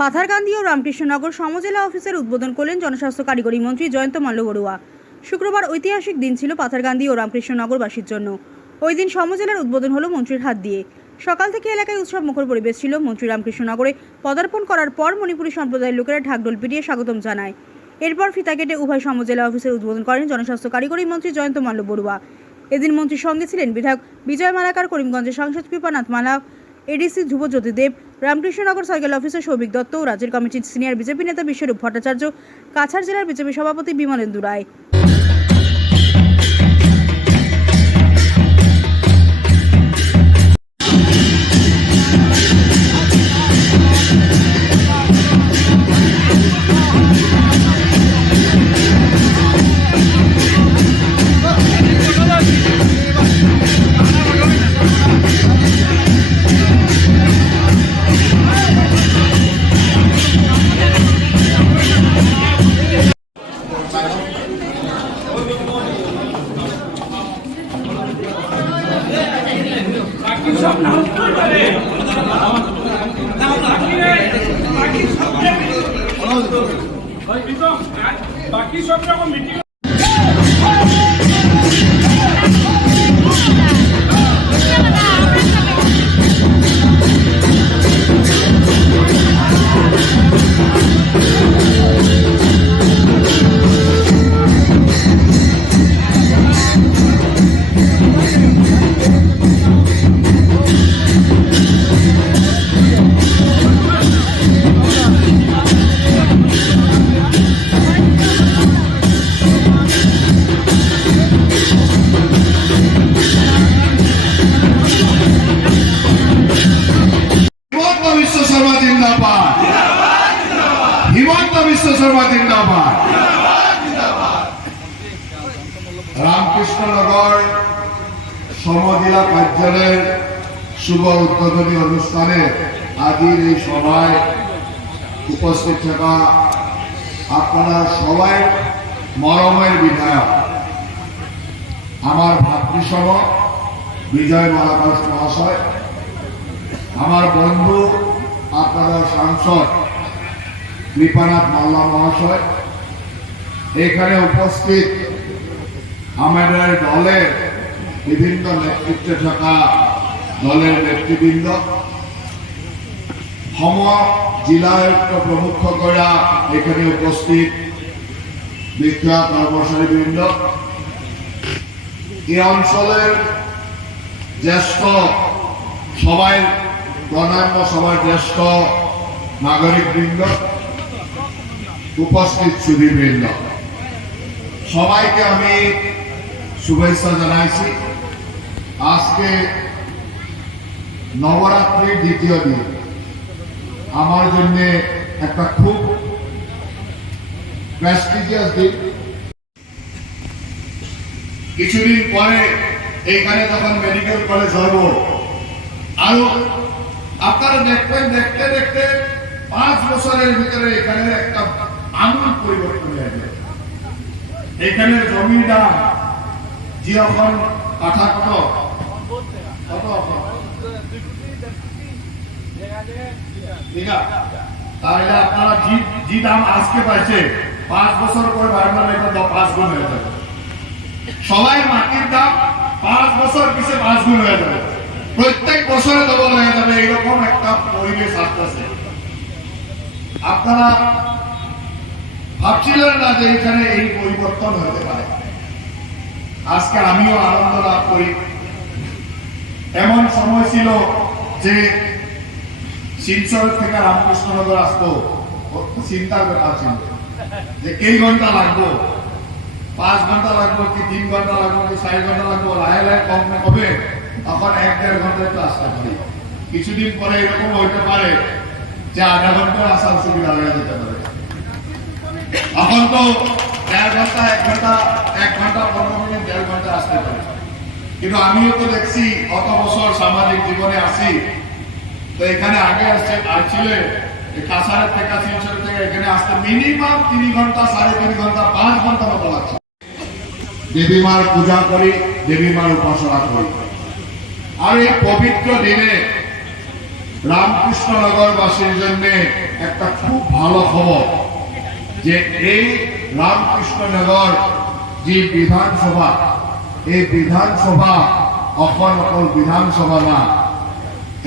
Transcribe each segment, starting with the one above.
পাথারকান্দি ও রামকৃষ্ণনগর সমজেলা অফিসের উদ্বোধন করলেন জনস্বাস্থ্য কারিগরি মন্ত্রী জয়ন্ত মাল্য বড়ুয়া। শুক্রবার ঐতিহাসিক দিন ছিল পাথারকান্দি ও রামকৃষ্ণনগরবাসীর জন্য। ওই দিন সমজেলার উদ্বোধন হলো মন্ত্রীর হাত দিয়ে। সকাল থেকে এলাকায় উৎসব মুখর পরিবেশ ছিল। মন্ত্রী রামকৃষ্ণনগরে পদার্পণ করার পর মণিপুরী সম্প্রদায়ের লোকেরা ঢাকঢোল পিটিয়ে স্বাগতম জানায়। এরপর ফিতা কেটে উভয় সমজেলা অফিসের উদ্বোধন করেন জনস্বাস্থ্য কারিগরি মন্ত্রী জয়ন্ত মাল্য বড়ুয়া। এদিন মন্ত্রীর সঙ্গে ছিলেন বিধায়ক বিজয় মালাকার, করিমগঞ্জের সাংসদ Kripanath Mala, ADC Dhrubajyoti Deb Ramkrishnanagar circle officer Souvik Dutta রাজ্যের কমিটির সিনিয়র বিজেপি নেতা বিশ্বরূপ ভট্টাচার্য, কাছাড় জেলার বিজেপি সভাপতি বিমলেন্দু রায়। বাকি সব রকম মিটিং বিশ্ব শর্মা জিন্দাবাদ রামকৃষ্ণনগর সমজেলা কার্যালয়ের শুভ উদ্বোধনী অনুষ্ঠানে আজকের এই সভায় উপস্থিত থাকা আপনারা সবাই মরমের বিধায়ক। আমার ভাতৃসম বিজয় মালাকাশ মহাশয়, আমার বন্ধু, আপনারা সাংসদ কৃপানাথ মাল্লা মহাশয়। এখানে উপস্থিত আমাদের দলের বিভিন্ন নেতৃত্বে থাকা দলের নেতৃবৃন্দ। সম জিলায়ুক্ত প্রমুখ করা এখানে উপস্থিত বিখ্যাত কর্মচারীবৃন্দ। এই অঞ্চলের জ্যেষ্ঠ সবাই প্রণাম্য সবার জ্যেষ্ঠ নাগরিকবৃন্দ। উপস্থিত সুধীরবৃন্দ। সবাইকে আমি শুভেচ্ছা জানাইছি। আজকে নবরাত্রির দ্বিতীয় দিন। আমার জন্য একটা খুব প্রেস্টিজিয়াস দিন। কিছুদিন পরে এইখানে যখন মেডিকেল কলেজ হব, আরও আপনারা দেখবেন, দেখতে দেখতে পাঁচ বছরের ভিতরে এখানে একটা আমূল পরিবর্তন হয়ে এখানে দাম যে এখন? তাহলে আপনারা জি দাম আজকে পাইছে, পাঁচ বছর পরে এটা পাঁচ গুণ হয়ে যাবে। সবাই মাটির দাম পাঁচ বছর পিছে পাঁচ গুণ হয়ে যাবে। প্রত্যেক বছরে ডবল হয়ে যাবে এইরকম একটা পরিবেশ আসতেছে। আপনারা ভাবছিলেন না যে এখানে এই পরিবর্তন হতে পারে। আজকে আমিও আনন্দ লাভ করি। এমন সময় ছিল যে শিলচর থেকে রামকৃষ্ণনগর আসতো চিন্তার ব্যাপার ছিল। যে কেই ঘণ্টা লাগবো? পাঁচ ঘণ্টা লাগবো কি তিন ঘণ্টা লাগবো কি চার ঘণ্টা লাগবো? লাহে লাহে কম হবে তখন এক দেড় ঘন্টায় তো আসতে পারি। কিছুদিন পরে এরকম হইতে পারে যে আধা ঘণ্টা আসার সুবিধা হয়ে যেতে পারে। এখন তো দেড় ঘণ্টা, এক ঘণ্টা এক ঘণ্টা, পনেরো মিনিট, দেড় ঘণ্টা আসতে পারে। কিন্তু আমিও তো দেখছি কত বছর সামাজিক জীবনে আসি, তো এখানে আগে আসছে আসছিলে কাছাড়ের থেকে, শিলচর থেকে এখানে আসতে মিনিমাম তিন ঘণ্টা, সাড়ে তিন ঘণ্টা, পাঁচ ঘণ্টা মতো লাগছে। দেবী মার পূজা করি দেবী মার উপাসনা করি। আর এই পবিত্র দিনে রামকৃষ্ণনগরবাসীর জন্য একটা খুব ভালো খবর। যে এই রামকৃষ্ণনগর যে বিধানসভা, এই বিধানসভা অকল অকল বিধানসভা না,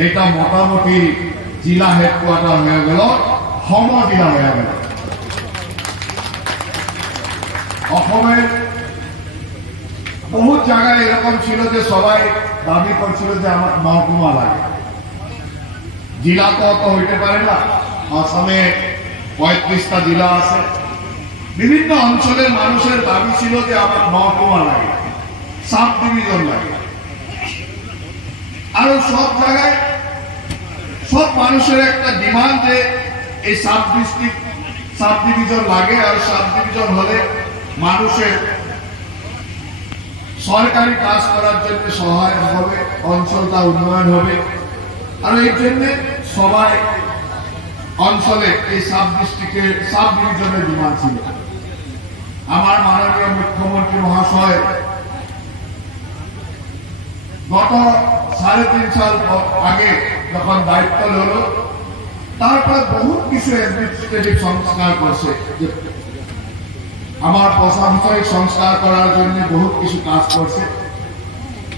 এটা মোটামুটি জেলা হেডকোয়ার্টার হয়ে গেল সম জেলা হয়ে গেল। অসমের বহুত জায়গায় এরকম ছিল যে সবাই দাবি করছিল যে আমার মহকুমা লাগে। জেলা তো অত হইতে পারে না, আসামে পঁয়ত্রিশটা জেলা আছে। বিভিন্ন অঞ্চলের মানুষের দাবি ছিল যে আমার মহকুমা লাগে সাব ডিভিশন লাগে আরও সব জায়গায় সব মানুষের একটা ডিমান্ড যে এই সাব ডিস্ট্রিক্ট সাব ডিভিশন লাগে আর সাব ডিভিশন হলে মানুষের সরকারি কাজ করার জন্য সহায় হবে, অঞ্চলটা উন্নয়ন হবে। আর এই জন্য সবাই অঞ্চলে এই সাব ডিস্ট্রিক্টের সাব ডিভিশনের ডিমান্ড ছিল। আমার মাননীয় মুখ্যমন্ত্রী মহাশয়, গত সাড়ে তিন সাল আগে যখন দায়িত্ব হলো তারপরে বহু কিছু অ্যাডমিনিস্ট্রেটিভ সংস্কার করছে। আমার প্রশাসনিক সংস্কার করার জন্য বহুত কিছু কাজ করছে।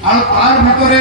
আর তার ভিতরে